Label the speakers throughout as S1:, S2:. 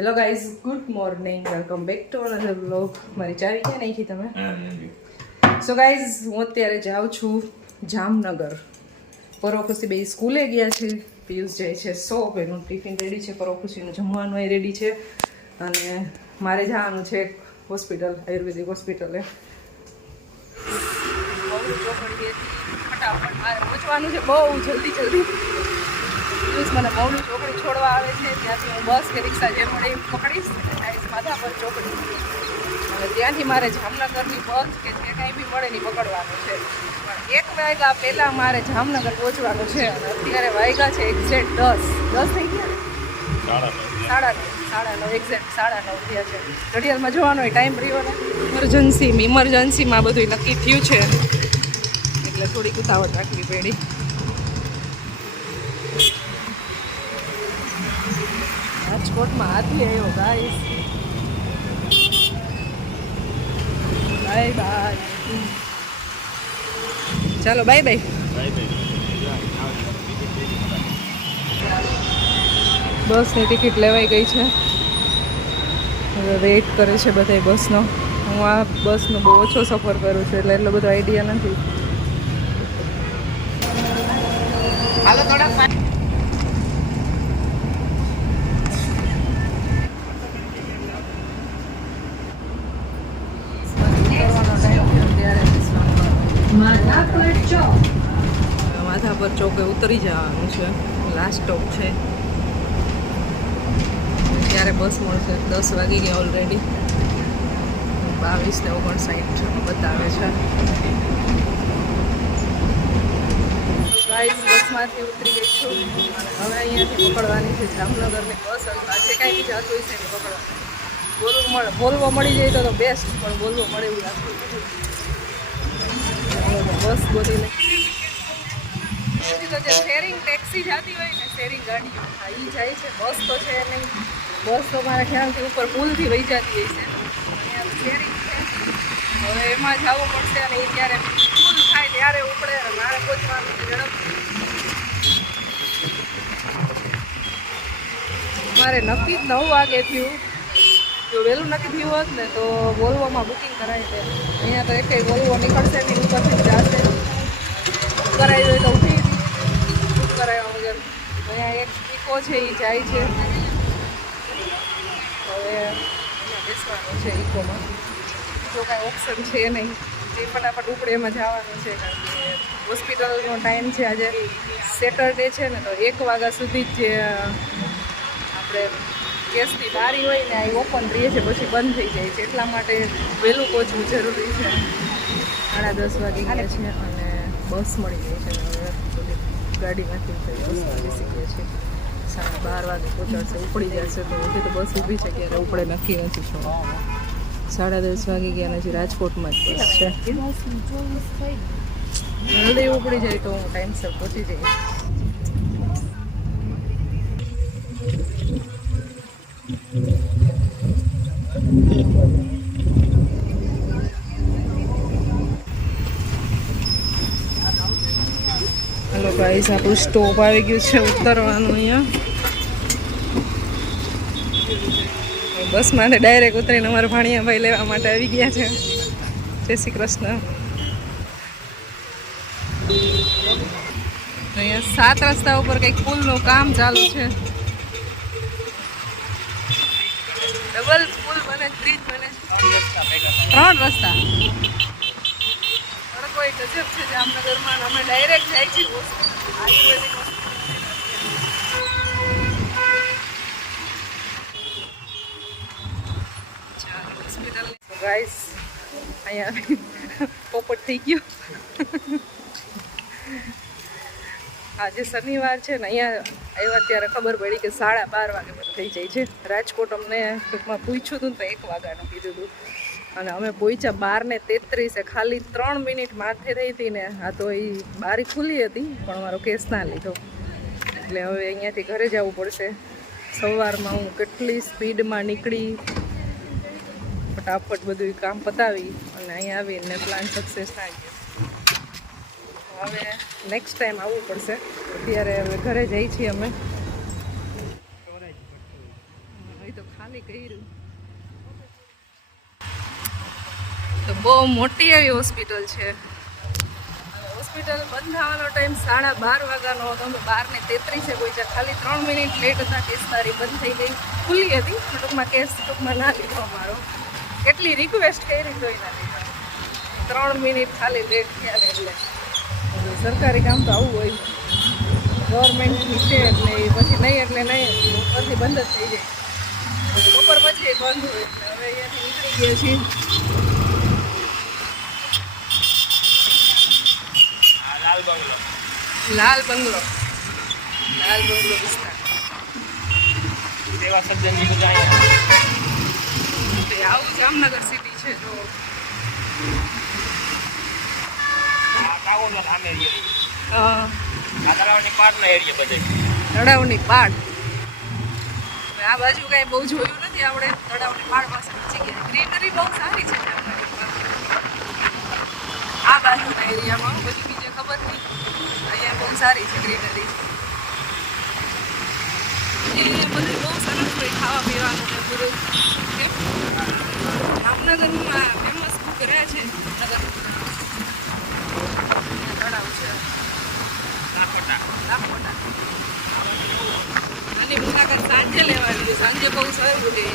S1: Hello guys good morning welcome back to another blog મારી ચાવી ક્યાં નાખી તમે? સો ગાઈઝ હું અત્યારે જાઉં છું જામનગર. પરોખુશી બે સ્કૂલે ગયા છે. પિયુષ જાય છે સો એનું ટિફિન રેડી છે. પરોખુશીનું જમવાનું એ રેડી છે. અને મારે જવાનું છે હોસ્પિટલ આયુર્વેદિક હોસ્પિટલે બહુ ફટાફટ મારે પહોંચવાનું છે. બહુ જલ્દી જલ્દી. પિયુષ મને મૌલી ચોકડી છોડવા આવે છે. ત્યાંથી હું બસ કે રિક્ષા જે મળે એ પકડીશ અને જઈશ માધાપર ચોકડી અને ત્યાંથી મારે જામનગરની બસ કે જે કાંઈ બી મળે ને પકડવાનું છે. પણ એક વાગ્યા પહેલાં મારે જામનગર પહોંચવાનું છે અને અત્યારે વાગ્યા છે એક્ઝેક્ટ દસ. દસ થઈ ગયા સાડા નવ સાડા નવ એક્ઝેક્ટ સાડા નવ થયા છે. ઘડિયાળમાં જોવાનો ટાઈમ રહ્યો ને? ઇમરજન્સી ઇમરજન્સીમાં બધું નક્કી થયું છે. એટલે થોડીક ઉતાવળ રાખવી પડી. રાજકોટમાં હાથી આવ્યો ગાઈસ બાય બાય ચાલો બાય બાય બસની ટિકિટ લેવાઈ ગઈ છે. હવે વેઇટ કરે છે બધા બસનો. હું આ બસનો બહુ ઓછો સફર કરું છું, એટલે એટલો બધો આઈડિયા નથી. હાલો ચોકે ઉતરી જવાનું છે. લાસ્ટ સ્ટોપ છે. ત્યારે બસ મળશે. દસ વાગી ગયા ઓલરેડી બાવીસ ને ઓગણસાઠ બતાવે છે. ગાઈસ બસમાંથી ઉતરી ગઈ છું. હવે અહીંયાથી પકડવાની છે જામનગરની બસ. અથવા જે કાંઈ બી જતું હશે પકડવાનું. બોલવું મળે, બોલવો મળી જાય તો બેસ્ટ પણ બોલવો મળે એવું લાગતું બસ બોલીને તો જે શેરિંગ ટેક્સી જતી હોય ને શેરિંગ ગાડીઓ હા એ જાય છે. બસ તો છે નહીં. બસ તો મારા ખ્યાલથી ઉપર પુલથી વહી જતી હોય છે. અહીંયા શેરિંગ છે. હવે એમાં જવું પડશે અને એ ત્યારે પુલ થાય ત્યારે ઉપડે અને મારે પહોંચવાનું છે ઝડપથી. મારે નક્કી જ નવ વાગે થયું. જો વહેલું નક્કી થયું હોત ને, તો વોલ્વોમાં બુકિંગ કરાવી દે. અહીંયા તો એક વોલ્વો નીકળશે નહીં, ઉપરથી જશે. કરાવી હોય તો કરાવ્યા વગર અહીંયા એક ઇકો છે એ જાય છે. હવે બેસવાનું છે ઇકોમાં જો કાંઈ ઓપ્શન છે નહીં. એ ફટાફટ ઉપડે એમાં જવાનું છે. કારણ કે હોસ્પિટલનો ટાઈમ છે આજે સેટરડે છે ને, તો એક વાગ્યા સુધી જ જે આપણે ગેસની બારી હોય ને એ ઓપન રહીએ છે, પછી બંધ થઈ જાય છે. એટલા માટે વહેલું પહોંચવું જરૂરી છે. સાડા દસ વાગે ગયા છે અને બસ મળી ગઈ છે. ગાડીમાંથી ઉતરી બસમાં બેસી છે. સાડા બાર વાગે પહોંચાડશે ઉપડી જશે તો હજી તો બસ ઊભી છે, ક્યારે ઉપડે નક્કી નથી છો સાડા દસ વાગી ગયા નથી રાજકોટમાં જ બસ છે. જલ્દી ઉપડી જાય તો હું ટાઈમસર પહોંચી જઈશ. હેલો ગાઈસ આપણું સ્ટોપ આવી ગયું છે ઉતરવાનું અહીંયા. બસ માટે ડાયરેક્ટ ઉતરીને અમારા ભાણિયાભાઈ લેવા માટે આવી ગયા છે. જય શ્રી કૃષ્ણ. અહીંયા સાત રસ્તા ઉપર કંઈક પુલનું કામ ચાલુ છે. ડબલ પુલ બને બ્રિજ બને. ત્રણ રસ્તા. એક ગજબ છે જામનગરમાં અમે ડાયરેક્ટ જાય છીએ. આયુર્વેદિક ગાઈસ અહીંયા પોપટ થઈ ગયો. આજે શનિવાર છે ને અહીંયા આવ્યા ત્યારે ખબર પડી કે સાડા બાર વાગે થઈ જાય છે. રાજકોટ અમને ટૂંકમાં પૂછ્યું હતું તો એક વાગ્યાનું કીધું હતું અને અમે પહોંચ્યા બાર ને તેત્રીસે ખાલી ત્રણ મિનિટ માથે થઈ હતી ને આ તો એ બારી ખુલ્લી હતી પણ મારો કેસ ના લીધો. એટલે હવે અહીંયાથી ઘરે જવું પડશે. સવારમાં હું કેટલી સ્પીડમાં નીકળી ફટાફટ બધું કામ પતાવી અને અહીંયા આવીને પ્લાન સક્સેસ ના ગયો હવે નેક્સ્ટ ટાઈમ આવવું પડશે. અત્યારે હવે ઘરે જઈ છીએ અમે. તો ખાલી કર્યું તો બહુ મોટી એવી હોસ્પિટલ છે. હોસ્પિટલ બંધ થવાનો ટાઈમ સાડા બાર વાગ્યાનો હતો. અમે બાર ને તેત્રીસે પહોંચ્યા ખાલી ત્રણ મિનિટ લેટ હતા. કેસ તારી બંધ થઈ ગઈ. ખુલ્લી હતી ટૂંકમાં કેસ ટૂંકમાં ના લીધો અમારો. કેટલી રિક્વેસ્ટ કરી લીધો. ત્રણ મિનિટ ખાલી લેટ થયા એટલે. સરકારી કામ તો આવું હોય. ગવર્મેન્ટની છે એટલે પછી નહીં એટલે નહીં. પછી બંધ જ થઈ જાય. બપોર પછી બંધ હોય. એટલે હવે અહીંયાથી નીકળી ગયા છીએ.
S2: લાલ બંગલો.
S1: લાલ બંગલો. લાલ બંગલો વિસ્તાર.
S2: સેવા સજ્જનની અહીંયા
S1: આવું જામનગર સિટી છે જો.
S2: આ ટાઉનના સામે એરિયા તળાવની પારના એરિયા બધે.
S1: તળાવની પાડ આ બાજુ કાંઈ બહુ જોયું નથી આપણે તળાવની પાડ પાસે જગ્યાએ ગ્રીનરી બહુ સારી છે. આ બાજુના એરિયામાં બધી બીજે ખબર નહીં અહીંયા બહુ સારી છે ગ્રીનરી. એ બધું બહુ સરસ હોય ખાવા પીવાનું ને કેમ જામનગરમાં ફેમસ રહે છે નગર તળાવ છે. આની મુલાકાત સાંજે લેવાની. સાંજે બહુ સારું છે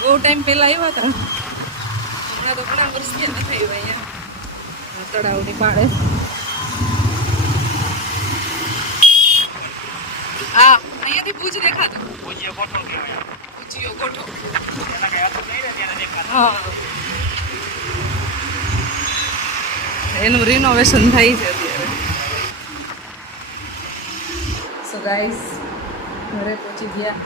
S1: બહુ ટાઈમ પહેલાં આવ્યા હતા. હમણાં તો ઘણા વર્ષ થયા નથી આવ્યા અહીંયા. તળાવની પાડે આ અહીંયાથી ભુજ દેખાતું. ભુજિયો ગોઠો
S2: ભુજિયો ગોઠો.
S1: હા. એનું રિનોવેશન થાય છે અત્યારે. સો ગાઈસ ઘરે પહોંચી ગયા.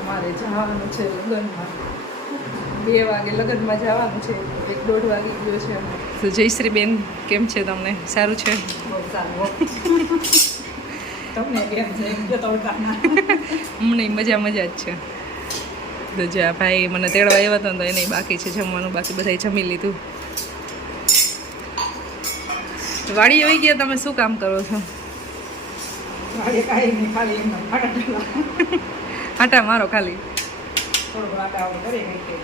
S1: અમારે જવાનું છે લગ્નમાં. બે વાગે લગ્નમાં જવાનું છે. એક દોઢ વાગી ગયો છે તો જયશ્રી બેન કેમ છે તમને? સારું છે?
S3: તમને
S1: અમને મજા મજા જ છે. તો જા ભાઈ મને તેડવા આવ્યા હતા તો એને બાકી છે જમવાનું બાકી બધાએ જમી લીધું. વાડી આવી ગયા તમે શું કામ કરો છો? આટા મારો ખાલી
S3: થોડું આટા આવું કરી નાખીએ.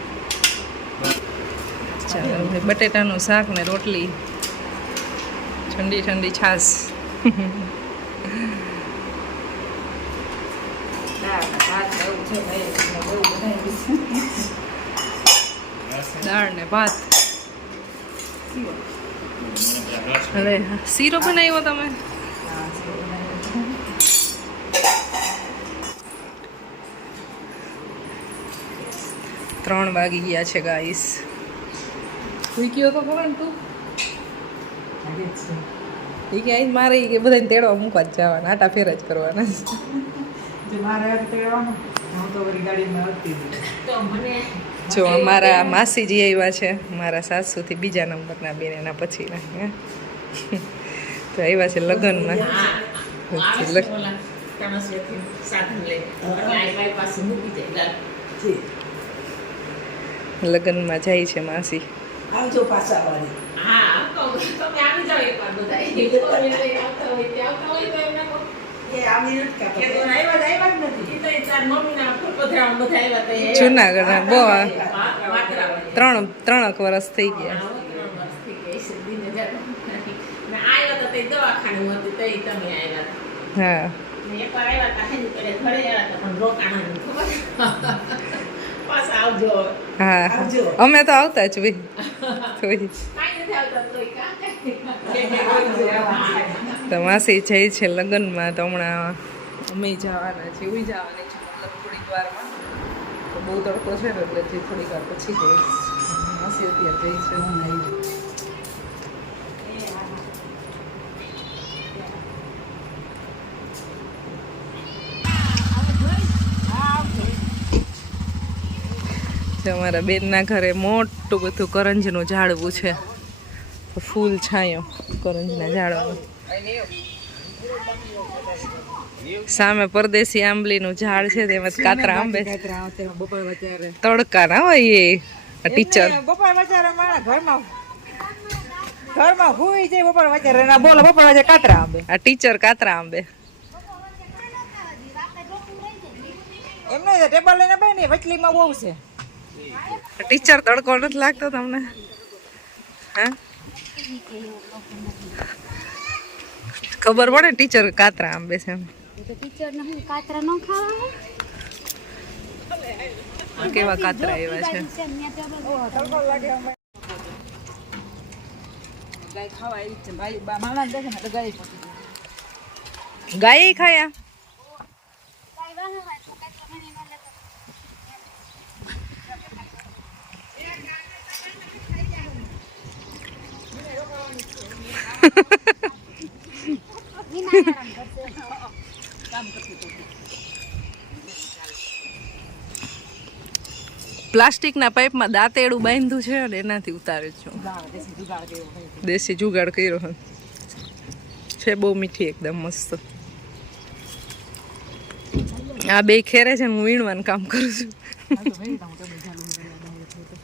S1: ચાલો બટેટાનું શાક ને રોટલી. ઠંડી ઠંડી છાશ.
S3: દાળ ને ભાત
S1: હવે શીરો બનાવ્યો તમે. ત્રણ વાગી ગયા છે ગાઈસ. સુઈ ગયો તો ખબર ને તું. એ કે અહીં મારે કે બધાને તેડવા મૂકવા જ જવાના આટા ફેર જ કરવાના.
S3: જે તો
S1: અમારા માસીજી આવ્યા છે મારા સાસુથી બીજા નંબરના બેન એના પછીના તો આવ્યા છે લગ્નમાં. પછી. લગ્નમાં જાય છે માસી.
S3: આવજો પાછા વાળી આવી.
S1: જુનાગઢ બહુ ત્રણ ત્રણક વર્ષ થઈ ગયા. હા હા.
S3: આવજો.
S1: અમે તો આવતા જ ભાઈ. તો માસી જાય છે લગ્નમાં તો હમણાં અમે જવાના છે ઉઈ જવાની છે મતલબ થોડીક વારમાં. તો બહુ તડકો છે એટલે થોડીક વાર પછી જઈશ. માસી અત્યારે જઈ છે હું આવી છે અમારા બેનના ઘરે મોટું બધું કરંજનું ઝાડવું છે. ફૂલ છાંયો કરંજના ઝાડવાનું. સામે પરદેશી આંબલીનું ઝાડ છે તેમાં કાતરા આંબે તડકા ના હોય એ ટીચર
S3: બપોર વચારે મારા ઘરમાં ઘરમાં હુઈ જાય બપોર વચારે ના બોલો બપોર વચારે કાતરા આંબે.
S1: આ ટીચર કાતરા આંબે.
S3: એમને ટેબલ લઈને બેને વચલીમાં બહુ છે.
S1: ટીચર તડકો નથી લાગતો તમને? હા? ખબર પડે ટીચર કાતરા
S4: આમ ખાવા
S1: કેવા કાતરા એવા છે?
S3: ગાય
S1: ખાયા પ્લાસ્ટિકના પાઇપમાં દાંતેડું બાંધ્યું છે અને એનાથી ઉતારે છું.
S3: દેશી જુગાડ
S1: કર્યો છે બહુ મીઠી એકદમ મસ્ત. આ બે ખેરે છે હું વીણવાનું કામ કરું છું
S3: આ તો ભાઈ હું તમે ચાલુ કરી આ દાળ છે તો.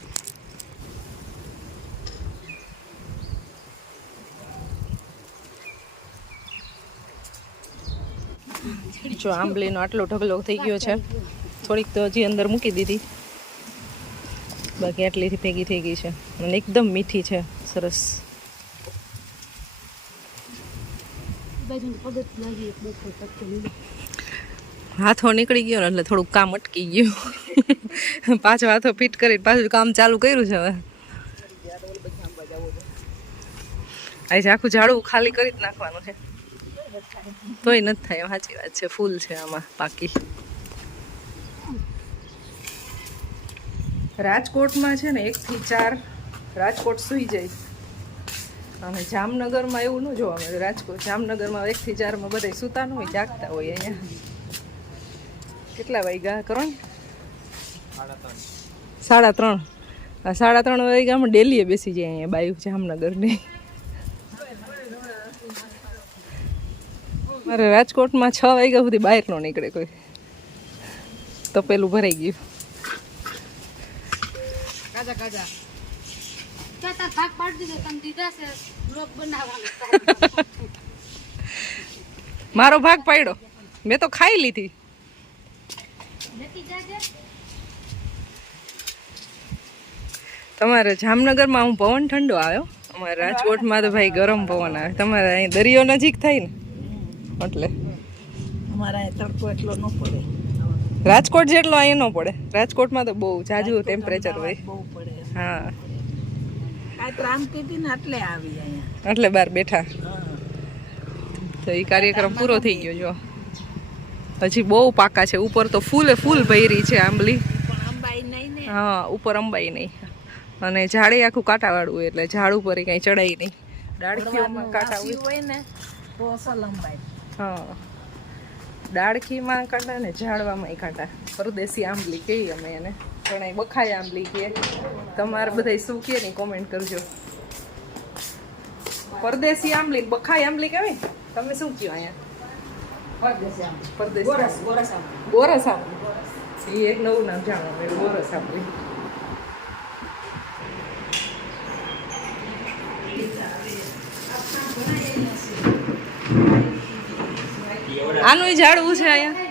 S1: જો આંબલીનો આટલો ઢગલો થઈ ગયો છે. થોડીક તો હજી અંદર મૂકી દીધી. બાકી આટલીથી ભેગી થઈ ગઈ છે. અને એકદમ મીઠી છે. સરસ. હાથો નીકળી ગયો ને એટલે થોડુંક કામ અટકી ગયું. પાછો હાથો ફિટ કરી પાછું કામ ચાલુ કર્યું છે હવે. આજે આખું ઝાડું ખાલી કરી જ નાખવાનું છે. તોય નથી થાય, સાચી વાત છે, ફૂલ છે આમાં પાકી રાજકોટમાં છે ને એકથી ચાર રાજકોટ સુઈ જાય. અને જામનગરમાં એવું ન જોવા મળે, રાજકોટ, જામનગરમાં એકથી ચારમાં બધા સૂતા ન હોય, જાગતા હોય અહીંયા. કેટલા વાગ્યા? કરો ને સાડા ત્રણ. સાડા ત્રણ વાગ્યામાં ડેલીએ બેસી જાય અહીંયા બાયુ જામનગરની. મારે રાજકોટમાં છ વાગ્યા સુધી બહાર ન નીકળે કોઈ. તો પેલું ભરાઈ ગયું.
S3: કાજા કાજા.
S1: મારો ભાગ પાડ્યો. મેં તો ખાઈ લીધી. તમારે જામનગરમાં હું પવન ઠંડો આવ્યો. અમારે રાજકોટમાં તો ભાઈ ગરમ પવન આવે. તમારે અહીં દરિયો નજીક થાય ને? એટલે.
S3: અમારા તડકો એટલો ન પડે.
S1: રાજકોટ જેટલો અહીં ન પડે. રાજકોટમાં તો બહુ જાજુ ટેમ્પરેચર હોય.
S3: બહુ પડે.
S1: હા.
S3: આ ત્રામ કીધી ને એટલે આવી અહીંયા.
S1: એટલે બહાર બેઠા. તો એ કાર્યક્રમ પૂરો થઈ ગયો જો. હજી બહુ પાકા છે. ઉપર તો ફૂલે ફૂલ ભૈરી છે આંબલી. હા ઉપર અંબાઈ નહીં. અને ઝાડે આખું કાંટાવાળું હોય એટલે ઝાડ ઉપર કાંઈ ચડાય નહીં. ડાળખીઓમાં કાંટા હોય.
S3: હોય ને તો અસલ અંબાઈ
S1: હા. દાળખીમાં કાંટા ને ઝાડવામાં કાંટા. પરદેશી આંબલી કહીએ અમે એને. પણ બખાય આંબલી કહીએ. તમારે બધા શું કહે ને કોમેન્ટ કરજો. પરદેશી આંબલી બખાય આંબલી કહેવાય? તમે શું કહો અહીંયા?
S3: પરદેશી ગોરસ આંબલી.
S1: ગોરસ આંબલી. એ એક નવું નામ જાણવા મળ્યું ગોરસ આંબલી. આનું ઝાડવું છે અહીંયા.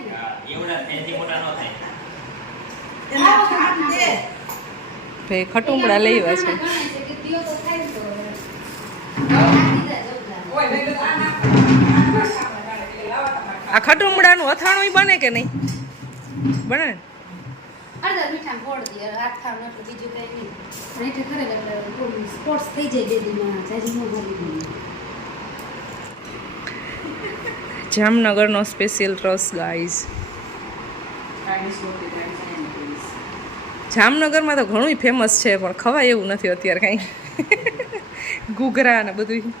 S1: ભાઈ ખટુમડા લેવા છે. આ ખટુમડાનું અથાણું બને કે નહીં? બને
S4: બીજું કઈ નહીં. સ્પોર્ટ્સ થઈ જાય બેબીમાં જાજી
S1: જામનગરનો સ્પેશિયલ રસ ગાઈઝ. જામનગરમાં તો ઘણું ફેમસ છે પણ ખવાય એવું નથી અત્યારે કાંઈ. ઘૂઘરા ને બધું?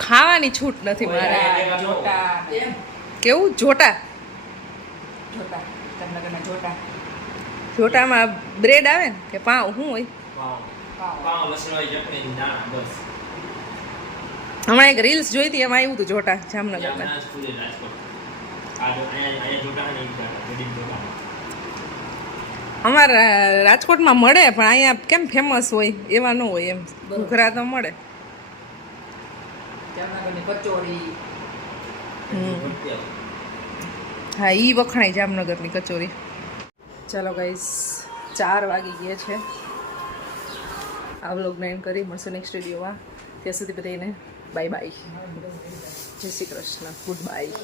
S1: ખાવાની છૂટ નથી મારે. કેવું? જોટા
S3: જોટા
S1: જોટામાં બ્રેડ આવે ને કે પાઉં શું હોય? હમણાં એક રીલ્સ જોઈ હતી એમાં આવ્યું હતું જોટા જામનગરના.
S2: જામના સ્કૂલે રાજકોટ. આ જો અહીંયા અહીંયા જોટા ને ઈ જોટા, જડીન જોટા
S1: અમારા રાજકોટમાં મળે પણ અહીંયા કેમ ફેમસ હોય એવા ન હોય એમ. ઘૂઘરા તો મળે.
S3: કચોરી.
S1: હા એ વખણાય જામનગરની કચોરી. ચાલો ગાઈસ ચાર વાગી ગયા છે. આ વ્લોગને એન્ડ કરી મળશું નેક્સ્ટ વિડીયોમાં ત્યાં સુધી બધાને બાય બાય જય શ્રી કૃષ્ણ ગુડ બાય